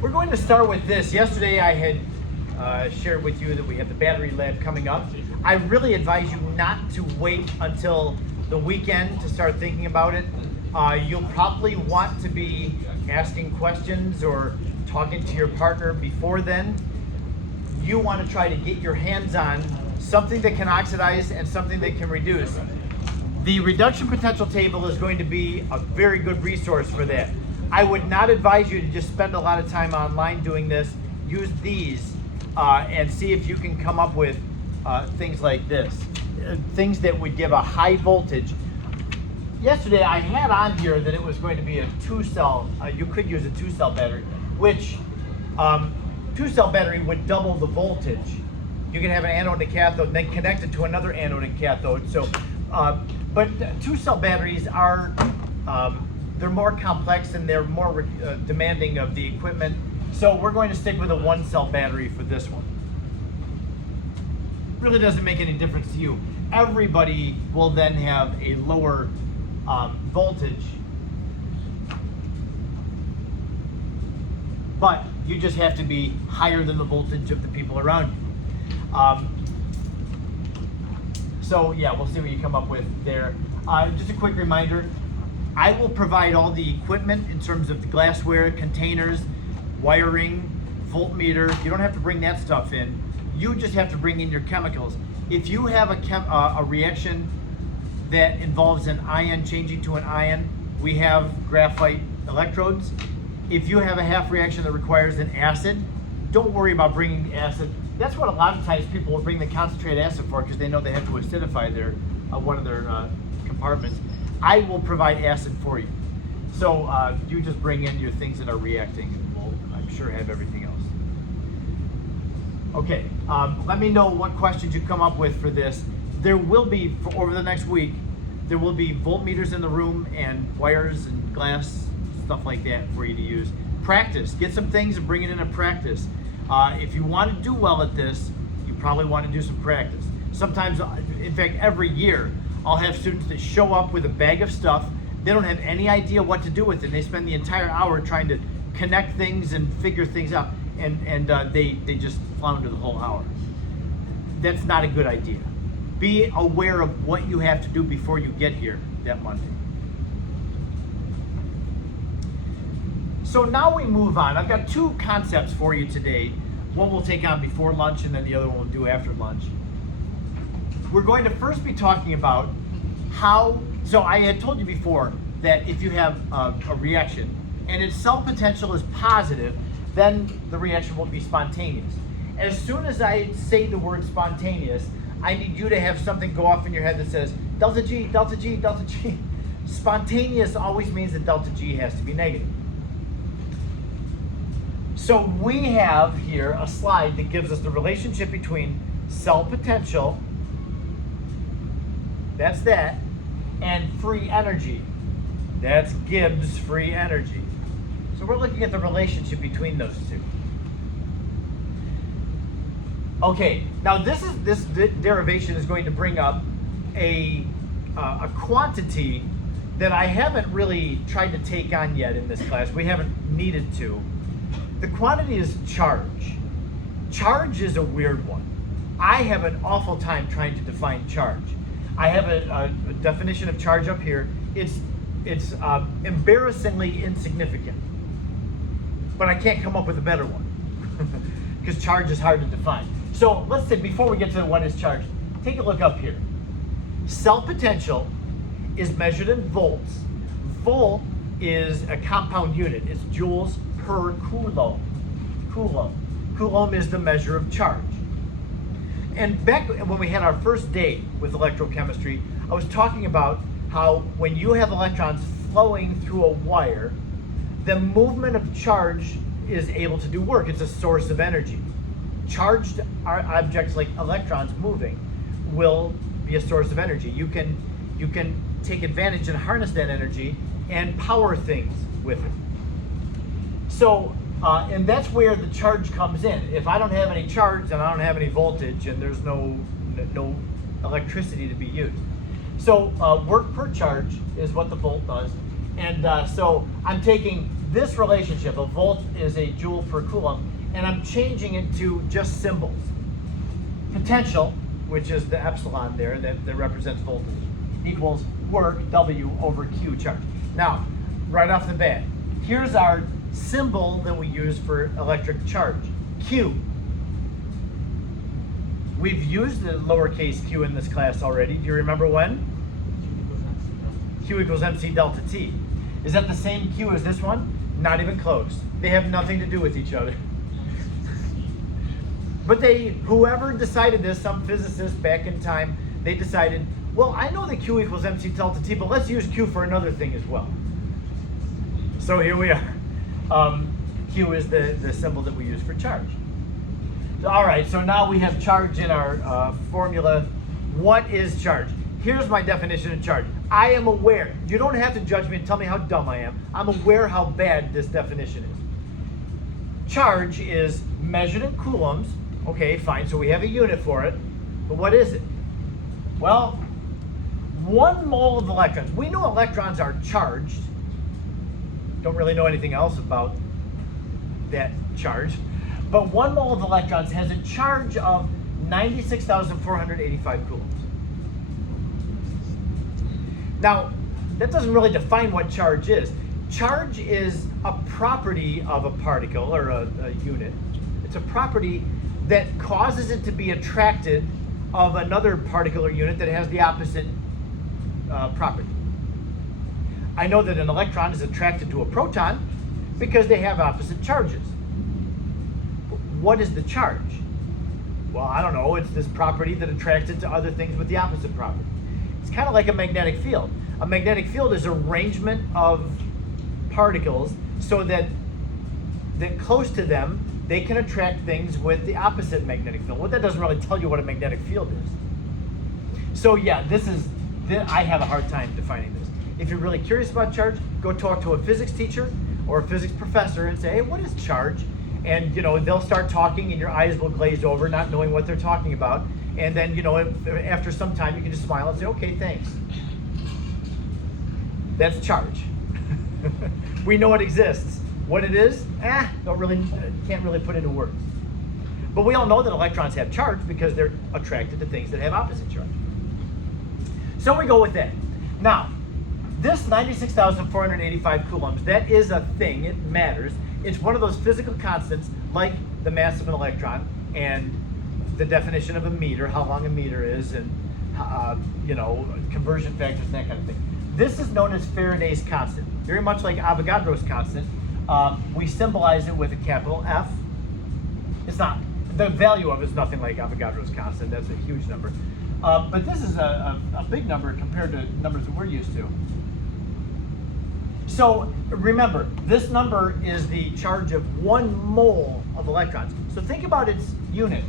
We're going to start with this. Yesterday I had shared with you that we have the battery lab coming up. I really advise you not to wait until the weekend to start thinking about it. You'll probably want to be asking questions or talking to your partner before then. You want to try to get your hands on something that can oxidize and something that can reduce. The reduction potential table is going to be a very good resource for that. I would not advise you to just spend a lot of time online doing this. Use these and see if you can come up with things like this. Things that would give a high voltage. Yesterday I had on here that it was going to be a 2-cell, you could use a 2-cell battery, which 2-cell battery would double the voltage. You can have an anode and cathode, then connect it to another anode and cathode. So, but 2-cell batteries are, they're more complex and they're more demanding of the equipment. So we're going to stick with a 1-cell battery for this one. Really doesn't make any difference to you. Everybody will then have a lower voltage, but you just have to be higher than the voltage of the people around you. So yeah, we'll see what you come up with there. Just a quick reminder, I will provide all the equipment in terms of the glassware, containers, wiring, voltmeter. You don't have to bring that stuff in. You just have to bring in your chemicals. If you have a reaction that involves an ion changing to an ion, we have graphite electrodes. If you have a half reaction that requires an acid, don't worry about bringing acid. That's what a lot of times people will bring the concentrated acid for, because they know they have to acidify their one of their compartments. I will provide acid for you. So you just bring in your things that are reacting, and we'll, I'm sure, have everything else. Okay, let me know what questions you come up with for this. There will be, over the next week, there will be voltmeters in the room and wires and glass, stuff like that for you to use. Practice, get some things and bring it into practice. If you want to do well at this, you probably want to do some practice. Sometimes, in fact, every year, I'll have students that show up with a bag of stuff. They don't have any idea what to do with it. They spend the entire hour trying to connect things and figure things out, and they just flounder the whole hour. That's not a good idea. Be aware of what you have to do before you get here that Monday. So now we move on. I've got 2 concepts for you today. One we'll take on before lunch, and then the other one we'll do after lunch. We're going to first be talking about how, so I had told you before that if you have a reaction and its cell potential is positive, then the reaction will be spontaneous. As soon as I say the word spontaneous, I need you to have something go off in your head that says delta G, delta G, delta G. Spontaneous always means that delta G has to be negative. So we have here a slide that gives us the relationship between cell potential, that's that, and free energy. That's Gibbs free energy. So we're looking at the relationship between those two. Okay, now this derivation is going to bring up a quantity that I haven't really tried to take on yet in this class. We haven't needed to. The quantity is charge. Charge is a weird one. I have an awful time trying to define charge. I have a definition of charge up here. It's embarrassingly insignificant, but I can't come up with a better one because charge is hard to define. So let's say, before we get to what is charge, take a look up here. Cell potential is measured in volts. Volt is a compound unit. It's joules per coulomb. Coulomb is the measure of charge. And back when we had our first day with electrochemistry, I was talking about how when you have electrons flowing through a wire, the movement of charge is able to do work. It's a source of energy. Charged objects like electrons moving will be a source of energy. You can take advantage and harness that energy and power things with it. So, and that's where the charge comes in. If I don't have any charge, then I don't have any voltage, and there's no electricity to be used. So work per charge is what the volt does. And so I'm taking this relationship, a volt is a joule per coulomb, and I'm changing it to just symbols. Potential, which is the epsilon there that represents voltage, equals work, W over Q charge. Now, right off the bat, here's our symbol that we use for electric charge, Q. We've used the lowercase q in this class already. Do you remember when? Q equals MC delta T. Is that the same Q as this one? Not even close. They have nothing to do with each other. But whoever decided this, some physicist back in time, they decided, well, I know that Q equals MC delta T, but let's use Q for another thing as well. So here we are. Q is the symbol that we use for charge. All right, so now we have charge in our formula. What is charge? Here's my definition of charge. I am aware. You don't have to judge me and tell me how dumb I am. I'm aware how bad this definition is. Charge is measured in coulombs. Okay, fine, so we have a unit for it. But what is it? Well, 1 mole of electrons. We know electrons are charged. Don't really know anything else about that charge. But 1 mole of electrons has a charge of 96,485 coulombs. Now, that doesn't really define what charge is. Charge is a property of a particle or a unit. It's a property that causes it to be attracted of another particle or unit that has the opposite property. I know that an electron is attracted to a proton because they have opposite charges. What is the charge? Well, I don't know. It's this property that attracts it to other things with the opposite property. It's kind of like a magnetic field. A magnetic field is arrangement of particles so that close to them, they can attract things with the opposite magnetic field. Well, that doesn't really tell you what a magnetic field is. So yeah, I have a hard time defining this. If you're really curious about charge, go talk to a physics teacher or a physics professor and say, hey, what is charge? And they'll start talking and your eyes will glaze over, not knowing what they're talking about. And then, after some time, you can just smile and say, okay, thanks. That's charge. We know it exists. What it is, can't really put into words. But we all know that electrons have charge because they're attracted to things that have opposite charge. So we go with that. Now, this 96,485 coulombs, that is a thing, it matters. It's one of those physical constants like the mass of an electron and the definition of a meter, how long a meter is, and conversion factors and that kind of thing. This is known as Faraday's constant, very much like Avogadro's constant. We symbolize it with a capital F. It's not, the value of it is nothing like Avogadro's constant. That's a huge number. But this is a big number compared to numbers that we're used to. So remember, this number is the charge of 1 mole of electrons. So think about its unit,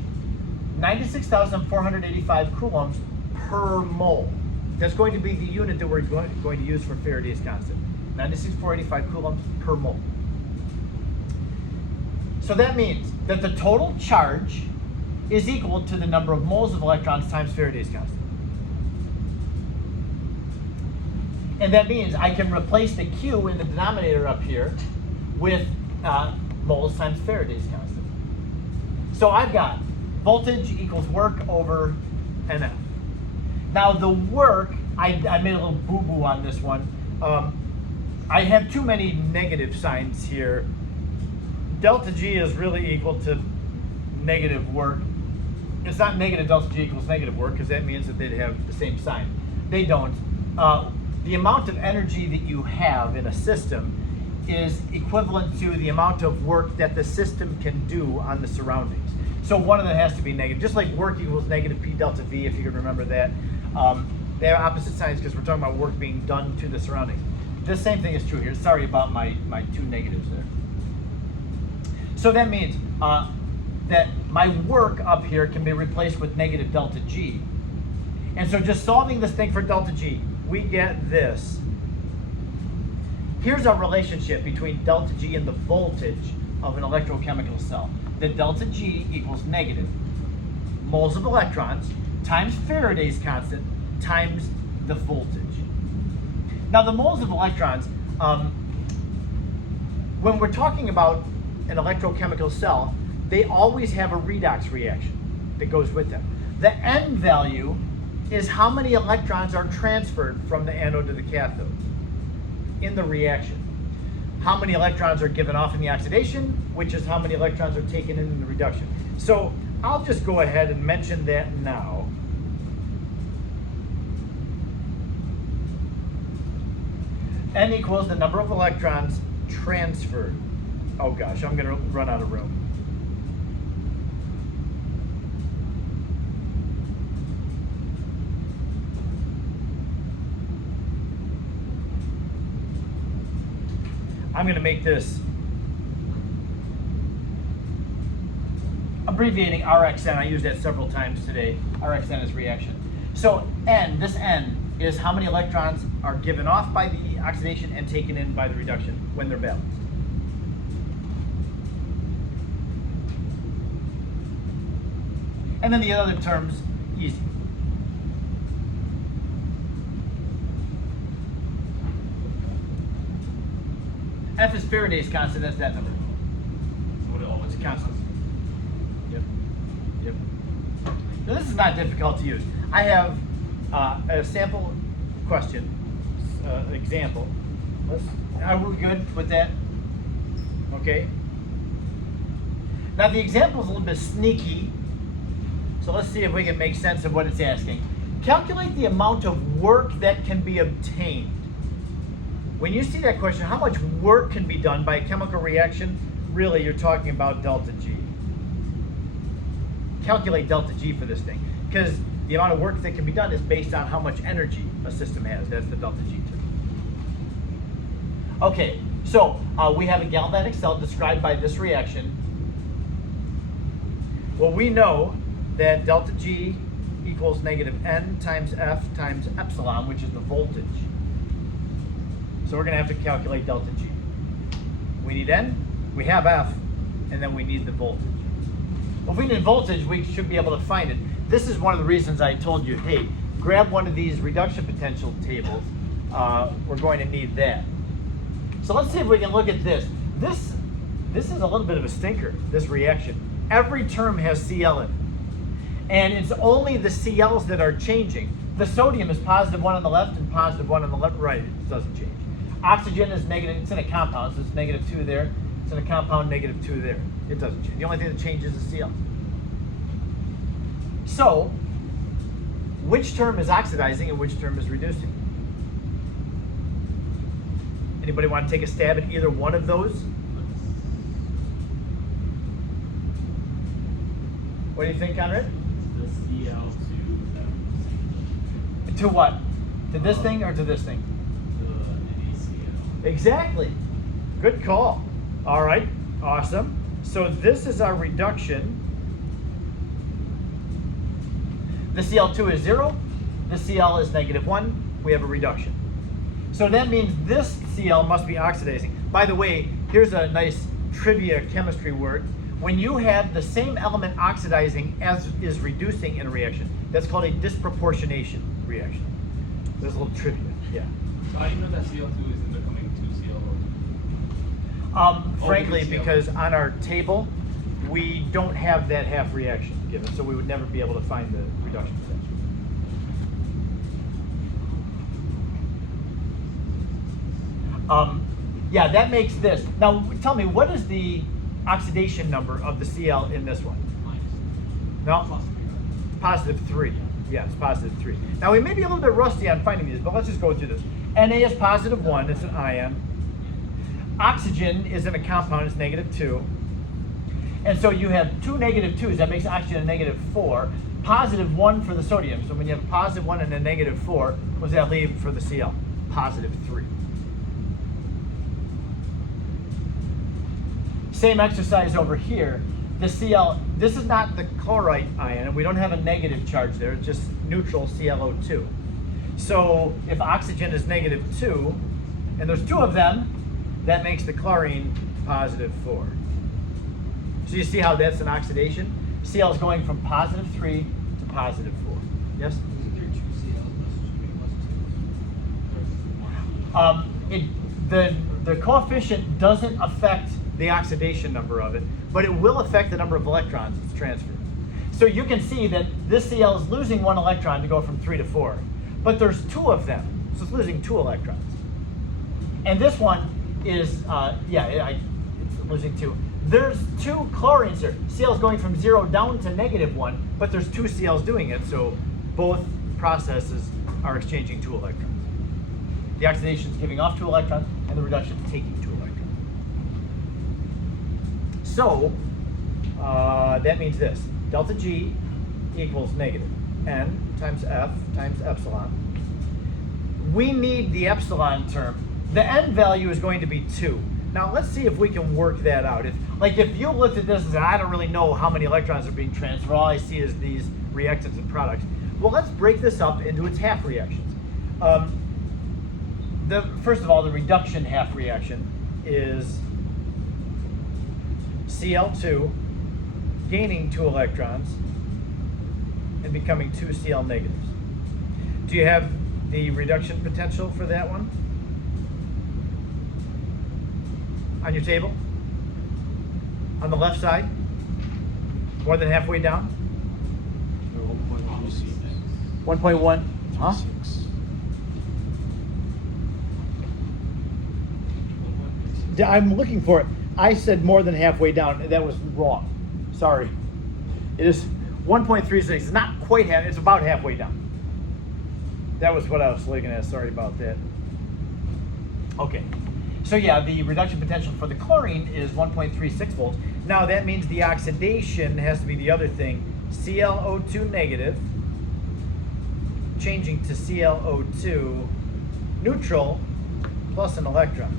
96,485 coulombs per mole. That's going to be the unit that we're going to use for Faraday's constant, 96,485 coulombs per mole. So that means that the total charge is equal to the number of moles of electrons times Faraday's constant. And that means I can replace the Q in the denominator up here with moles times Faraday's constant. So I've got voltage equals work over NF. Now the work, I made a little boo-boo on this one. I have too many negative signs here. Delta G is really equal to negative work. It's not negative delta G equals negative work because that means that they'd have the same sign. They don't. The amount of energy that you have in a system is equivalent to the amount of work that the system can do on the surroundings. So one of them has to be negative, just like work equals negative P delta V, if you can remember that. They have opposite signs because we're talking about work being done to the surroundings. The same thing is true here. Sorry about my 2 negatives there. So that means that my work up here can be replaced with negative delta G. And so just solving this thing for delta G, we get this. Here's a relationship between delta G and the voltage of an electrochemical cell. That delta G equals negative moles of electrons times Faraday's constant times the voltage. Now the moles of electrons, Um, when we're talking about an electrochemical cell, they always have a redox reaction that goes with them. The N value is how many electrons are transferred from the anode to the cathode in the reaction. How many electrons are given off in the oxidation, which is how many electrons are taken in the reduction. So I'll just go ahead and mention that now. N equals the number of electrons transferred. Oh gosh, I'm gonna run out of room. I'm going to make this abbreviating RxN. I used that several times today. RxN is reaction. So N, this N, is how many electrons are given off by the oxidation and taken in by the reduction when they're balanced. And then the other terms, easy. F is Faraday's constant, that's that number. It's a constant. Yep. Yep. Now this is not difficult to use. I have a sample question, example. Are we good with that? Okay. Now the example is a little bit sneaky, so let's see if we can make sense of what it's asking. Calculate the amount of work that can be obtained. When you see that question, how much work can be done by a chemical reaction? Really, you're talking about delta G. Calculate delta G for this thing, because the amount of work that can be done is based on how much energy a system has. That's the delta G term. Okay, so we have a galvanic cell described by this reaction. Well, we know that delta G equals negative N times F times epsilon, which is the voltage. So we're going to have to calculate delta G. We need N, we have F, and then we need the voltage. Well, if we need voltage, we should be able to find it. This is one of the reasons I told you, hey, grab one of these reduction potential tables. We're going to need that. So let's see if we can look at this. This is a little bit of a stinker, this reaction. Every term has Cl in it. And it's only the Cl's that are changing. The sodium is positive 1 on the left and positive 1 on the left, right. It doesn't change. Oxygen is negative, it's in a compound, so it's negative 2 there. It's in a compound, negative 2 there. It doesn't change. The only thing that changes is Cl. So, which term is oxidizing and which term is reducing? Anybody want to take a stab at either one of those? What do you think, Conrad? The Cl to what? To this thing or to this thing? NaCl. Exactly. Good call. All right. Awesome. So this is our reduction. The Cl2 is 0. The Cl is negative 1. We have a reduction. So that means this Cl must be oxidizing. By the way, here's a nice trivia chemistry word. When you have the same element oxidizing as is reducing in a reaction, that's called a disproportionation reaction. There's a little trivia. Yeah. So I know that Cl2 is becoming 2Cl. Frankly, because on our table, we don't have that half reaction given, so we would never be able to find the reduction potential. Yeah, that makes this. Now, tell me, what is the oxidation number of the Cl in this one? No? Positive 3. Yeah, it's positive 3. Now, we may be a little bit rusty on finding these, but let's just go through this. Na is positive 1. It's an ion. Oxygen is in a compound. It's negative 2. And so you have two negative 2s. That makes oxygen a negative 4. Positive 1 for the sodium. So when you have a positive 1 and a negative 4, what does that leave for the Cl? Positive 3. Same exercise over here. The Cl, this is not the chlorite ion, and we don't have a negative charge there, it's just neutral ClO2. So if oxygen is negative 2, and there's 2 of them, that makes the chlorine positive 4. So you see how that's an oxidation? Cl is going from positive 3 to positive 4. Yes? Isn't there 2 Cl plus 2? the coefficient doesn't affect the oxidation number of it, but it will affect the number of electrons it's transferred. So you can see that this Cl is losing 1 electron to go from 3 to 4, but there's 2 of them, so it's losing 2 electrons. And this one is, it's losing 2. There's 2 chlorines here. Cl is going from 0 down to -1, but there's 2 Cl's doing it, so both processes are exchanging 2 electrons. The oxidation is giving off 2 electrons, and the reduction is taking 2 electrons. So, that means this. Delta G equals negative N times F times epsilon. We need the epsilon term. The N value is going to be 2. Now, let's see if we can work that out. If you looked at this and said, I don't really know how many electrons are being transferred, all I see is these reactants and products. Well, let's break this up into its half reactions. First of all, the reduction half reaction is Cl2 gaining 2 electrons and becoming 2 Cl negatives. Do you have the reduction potential for that one on your table? On the left side? More than halfway down? 1.1? Huh? I'm looking for it. I said more than halfway down. That was wrong. Sorry. It is 1.36. It's not quite half. It's about halfway down. That was what I was looking at. Sorry about that. Okay. So yeah, the reduction potential for the chlorine is 1.36 volts. Now that means the oxidation has to be the other thing. ClO2 negative changing to ClO2 neutral plus an electron.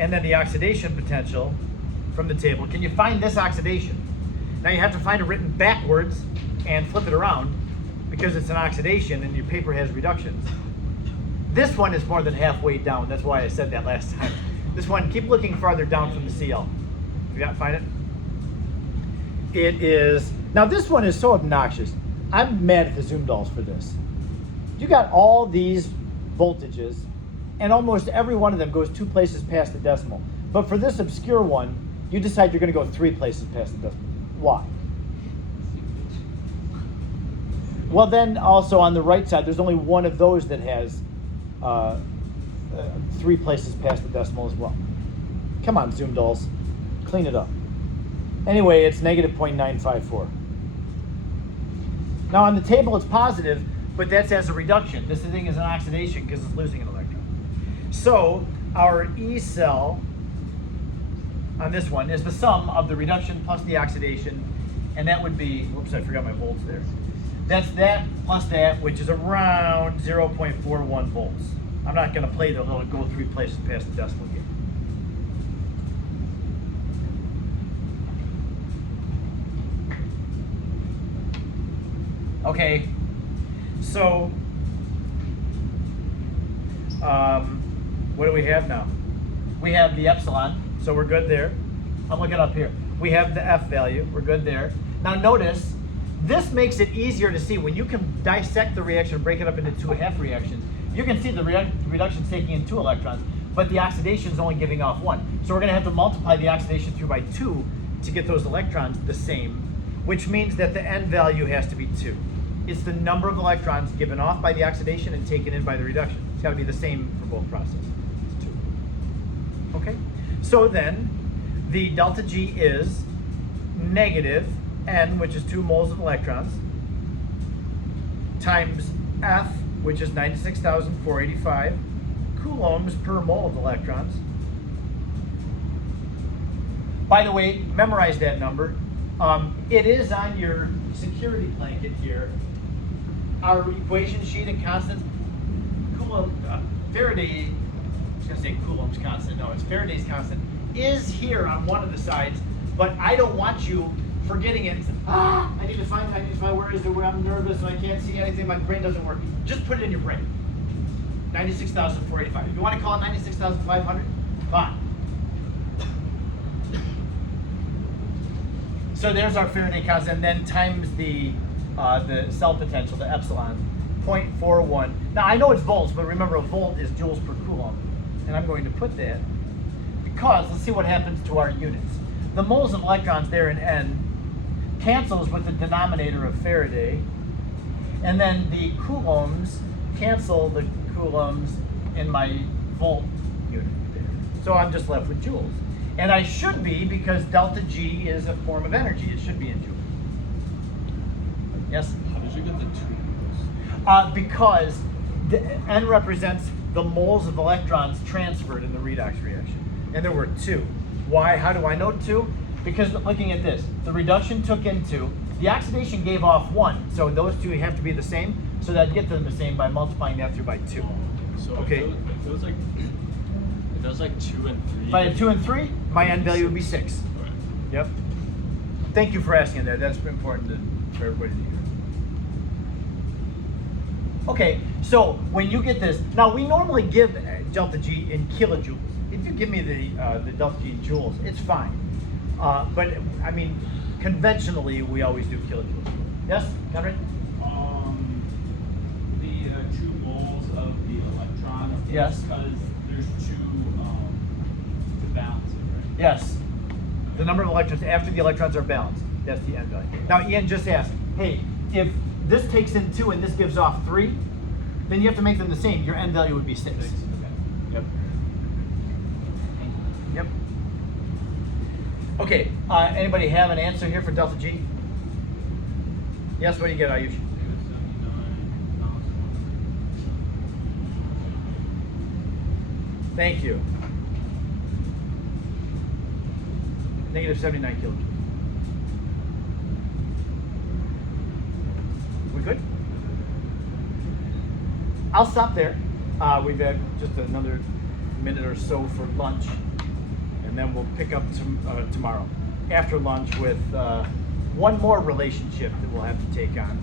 And then the oxidation potential from the table. Can you find this oxidation? Now you have to find it written backwards and flip it around because it's an oxidation and your paper has reductions. This one is more than halfway down. That's why I said that last time. This one, keep looking farther down from the Cl. You got to find it? It is, now this one is so obnoxious. I'm mad at the Zoom dolls for this. You got all these voltages and almost every one of them goes 2 places past the decimal. But for this obscure one, you decide you're going to go 3 places past the decimal. Why? Well, then also on the right side, there's only one of those that has 3 places past the decimal as well. Come on, Zoom dolls. Clean it up. Anyway, it's negative 0.954. Now on the table it's positive, but that's as a reduction. This thing is an oxidation because it's losing an electron. So our E cell on this one is the sum of the reduction plus the oxidation, and that would be, whoops, I forgot my volts there. That's that plus that, which is around 0.41 volts. I'm not going to play the little go 3 places past the decimal game. Okay, so what do we have now? We have the epsilon, so we're good there. I'm looking up here. We have the F value, we're good there. Now notice, this makes it easier to see. When you can dissect the reaction and break it up into 2 half reactions, you can see the reduction is taking in 2 electrons, but the oxidation is only giving off 1. So we're going to have to multiply the oxidation through by 2 to get those electrons the same, which means that the N value has to be 2. It's the number of electrons given off by the oxidation and taken in by the reduction. It's got to be the same for both processes. It's 2. Okay? So then, the delta G is negative N, which is 2 moles of electrons, times F, which is 96,485 coulombs per mole of electrons. By the way, memorize that number. It is on your security blanket here. Our equation sheet and constants. Faraday, I was going to say Coulomb's constant. No, it's Faraday's constant. Is here on one of the sides, but I don't want you forgetting it. I need to find where is it, where I'm nervous and I can't see anything, my brain doesn't work. Just put it in your brain. 96,485. If you want to call it 96,500, fine. So there's our Faraday constant, and then times the cell potential, the epsilon, 0.41. Now I know it's volts, but remember a volt is joules per coulomb. And I'm going to put that because let's see what happens to our units. The moles of electrons there in N cancels with the denominator of Faraday, and then the coulombs cancel the coulombs in my volt unit there. So I'm just left with joules. And I should be, because delta G is a form of energy, it should be in joules. Yes? How did you get the 2 moles? Because the N represents the moles of electrons transferred in the redox reaction. And there were 2. Why? How do I know 2? Because looking at this, the reduction took in 2, the oxidation gave off 1, so those 2 have to be the same, so that I'd get them the same by multiplying that through by 2. So Okay. if it was like 2 and 3. If I had 2 and 3, my N value would be 6. Okay. Yep. Thank you for asking that. That's important for everybody to hear. Okay, so when you get this, now we normally give delta G in kilojoules. If you give me the delta G in joules, it's fine. But I mean, conventionally, we always do kilojoules. Yes, Conrad? The 2 moles of the electron. Yes. Because there's 2 to balance it, right? Yes. The number of electrons after the electrons are balanced. That's the N value. Now, Ian just asked, hey, if this takes in 2 and this gives off 3, then you have to make them the same. Your N value would be 6. Yep. Yep. Okay, anybody have an answer here for delta G? Yes, what do you get, Ayush? Thank you. Negative 79 kilojoules. We good? I'll stop there. We've had just another minute or so for lunch, and then we'll pick up tomorrow after lunch with one more relationship that we'll have to take on.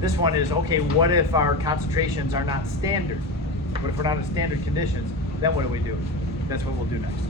This one is, okay, what if our concentrations are not standard? What if we're not in standard conditions? Then what do we do? That's what we'll do next.